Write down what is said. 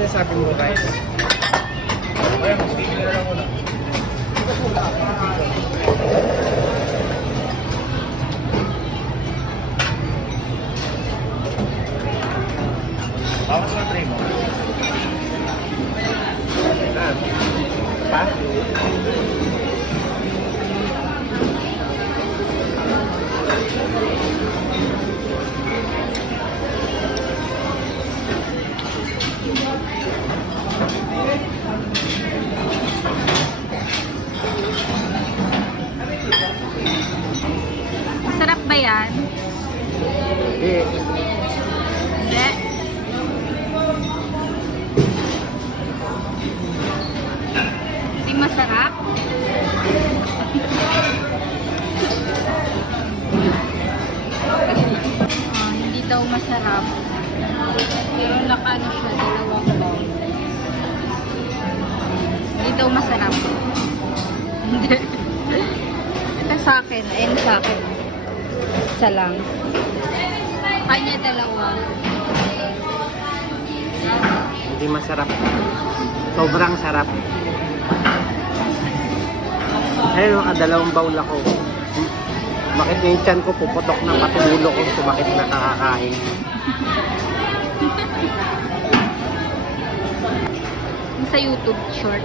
sinasabi mo tayo. Kaya mas bibili na lang muna. Bawas na tray mo. Ha? Masarap ba yan? Hindi. Hindi. Hindi masarap? Hindi daw masarap. Pero nakaano siya, dalawang bowl. Hindi daw masarap. Hindi. Ito sa akin. Ayun sa akin. Isa lang. Kanya dalawa. Hindi masarap. Sobrang sarap. Ayun, nakadalawang bowl ako. Bakit na yung tiyan ko, puputok na pati ulo ko, sumakit na kakakain. Sa YouTube short.